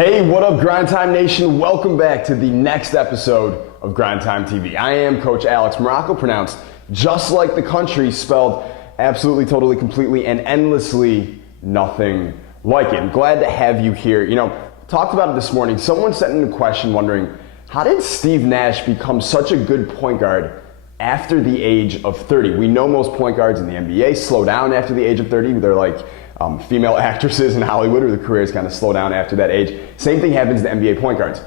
Hey, what up, Grind Time Nation? Welcome back to the next episode of Grind Time TV. I am Coach Alex Maroko, pronounced just like the country, spelled absolutely, totally, completely, and endlessly nothing like it. I'm glad to have you here. Talked about it this morning. Someone sent in a question wondering, how did Steve Nash become such a good point guard after the age of 30? We know most point guards in the NBA slow down after the age of 30. They're like female actresses in Hollywood, where the careers kind of slow down after that age. Same thing happens to NBA point guards.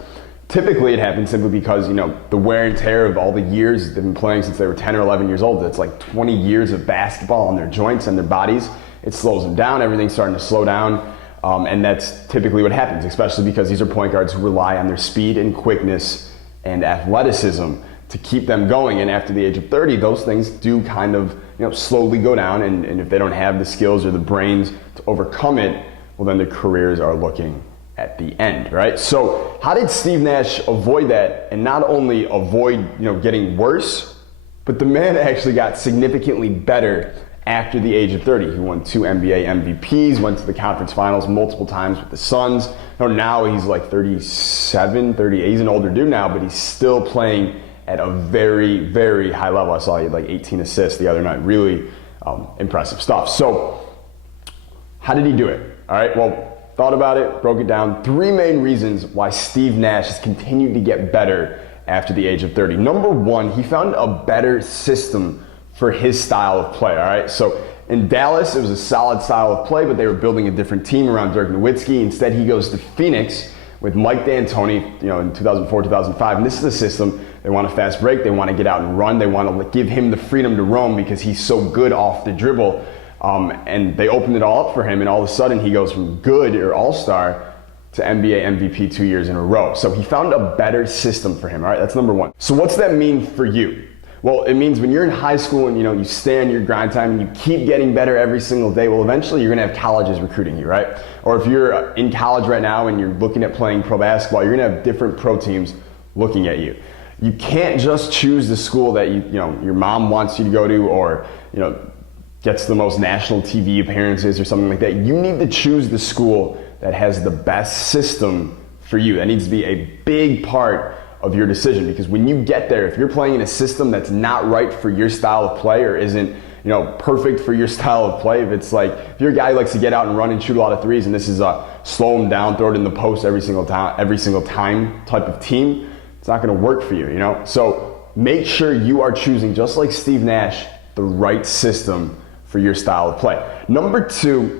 Typically, it happens simply because, the wear and tear of all the years they've been playing since they were 10 or 11 years old. It's like 20 years of basketball on their joints and their bodies. It slows them down. Everything's starting to slow down. And that's typically what happens, especially because these are point guards who rely on their speed and quickness and athleticism to keep them going. And after the age of 30, those things do kind of slowly go down. And if they don't have the skills or the brains to overcome it, well, then their careers are looking at the end, right? So how did Steve Nash avoid that, and not only avoid getting worse, but the man actually got significantly better after the age of 30. He won 2 NBA MVPs, went to the conference finals multiple times with the Suns. Now he's like 37, 38. He's an older dude now, but he's still playing at a very, very high level. I saw he had like 18 assists the other night. Really impressive stuff. So how did he do it? All right, well, thought about it, broke it down. 3 main reasons why Steve Nash has continued to get better after the age of 30. Number 1, he found a better system for his style of play, all right? So in Dallas, it was a solid style of play, but they were building a different team around Dirk Nowitzki. Instead, he goes to Phoenix with Mike D'Antoni, in 2004, 2005. And this is a system. They want a fast break. They want to get out and run. They want to give him the freedom to roam because he's so good off the dribble. And they opened it all up for him, and all of a sudden he goes from good or all-star to NBA MVP 2 years in a row. So he found a better system for him, all right? That's number 1. So what's that mean for you? Well, it means when you're in high school and you stay on your grind time and you keep getting better every single day, well, eventually you're gonna have colleges recruiting you, right? Or if you're in college right now and you're looking at playing pro basketball, you're gonna have different pro teams looking at you. You can't just choose the school that your mom wants you to go to, or gets the most national TV appearances or something like that. You need to choose the school that has the best system for you. That needs to be a big part of your decision, because when you get there, if you're playing in a system that's not right for your style of play or isn't perfect for your style of play, if you're a guy who likes to get out and run and shoot a lot of threes, and this is a slow him down, throw it in the post every single time type of team, it's not going to work for you. So make sure you are choosing, just like Steve Nash, the right system for your style of play. Number 2,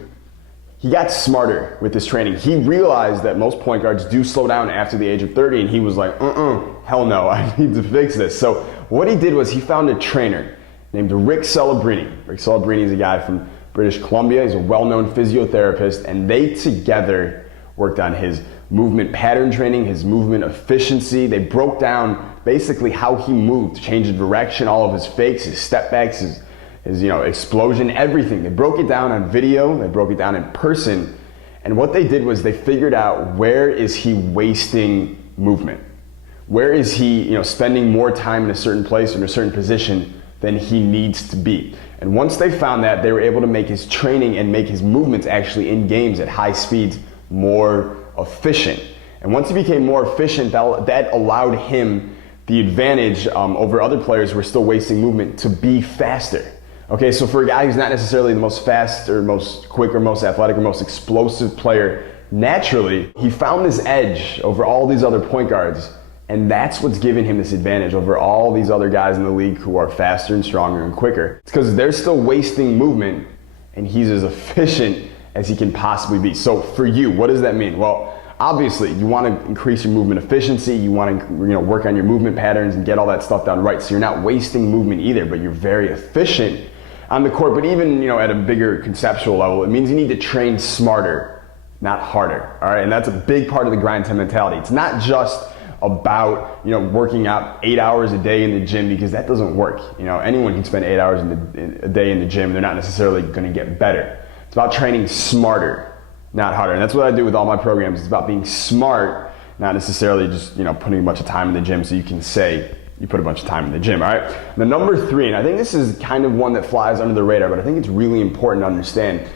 he got smarter with his training. He realized that most point guards do slow down after the age of 30, and he was like, hell no, I need to fix this. So what he did was he found a trainer named Rick Celebrini. Rick Celebrini is a guy from British Columbia. He's a well-known physiotherapist, and they together worked on his movement pattern training, his movement efficiency. They broke down basically how he moved, changed the direction, all of his fakes, his step backs, his explosion, everything. They broke it down on video, they broke it down in person, and what they did was they figured out, where is he wasting movement? Where is he spending more time in a certain place or in a certain position than he needs to be? And once they found that, they were able to make his training and make his movements actually in games at high speeds more efficient. And once he became more efficient, that allowed him the advantage over other players who were still wasting movement to be faster. Okay, so for a guy who's not necessarily the most fast or most quick or most athletic or most explosive player, naturally, he found this edge over all these other point guards, and that's what's given him this advantage over all these other guys in the league who are faster and stronger and quicker. It's because they're still wasting movement, and he's as efficient as he can possibly be. So for you, what does that mean? Well, obviously, you want to increase your movement efficiency. You want to work on your movement patterns and get all that stuff done right, so you're not wasting movement either, but you're very efficient on the court. But even at a bigger conceptual level, it means you need to train smarter, not harder. All right, and that's a big part of the grind time mentality. It's not just about working out 8 hours a day in the gym, because that doesn't work. Anyone can spend 8 hours a day in the gym, and they're not necessarily going to get better. It's about training smarter, not harder. And that's what I do with all my programs. It's about being smart, not necessarily just putting a bunch of time in the gym so you can say you put a bunch of time in the gym. All right. The number 3, and I think this is kind of one that flies under the radar, but I think it's really important to understand.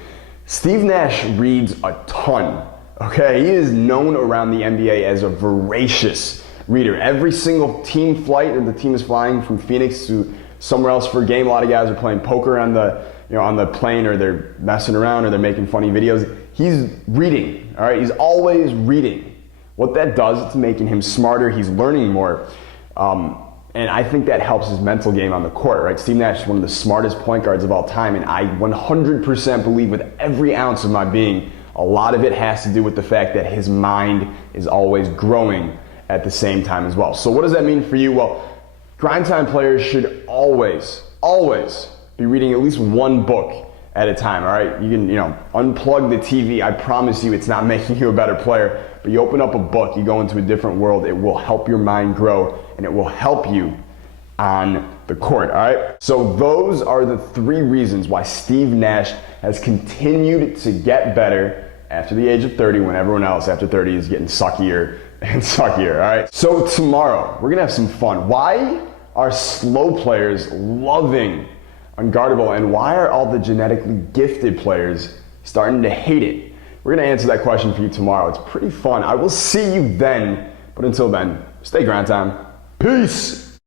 Steve Nash reads a ton Okay, he is known around the NBA as a voracious reader. Every single team flight, and the team is flying from Phoenix to somewhere else for a game. A lot of guys are playing poker on the plane, or they're messing around, or they're making funny videos. He's reading. All right, he's always reading. What that does, it's making him smarter. He's learning more, and I think that helps his mental game on the court. Right, Steve Nash is one of the smartest point guards of all time, and I 100% believe with every ounce of my being, a lot of it has to do with the fact that his mind is always growing at the same time as well. So what does that mean for you? Well, grind time players should always be reading at least one book at a time, all right? You can, unplug the TV. I promise you it's not making you a better player, but you open up a book, you go into a different world. It will help your mind grow, and it will help you on the court, all right? So those are the 3 reasons why Steve Nash has continued to get better after the age of 30, when everyone else after 30 is getting suckier and suckier, all right? So tomorrow, we're gonna have some fun. Why are slow players loving unguardable, and why are all the genetically gifted players starting to hate it? We're gonna answer that question for you tomorrow. It's pretty fun. I will see you then, but until then, stay grind time. Peace!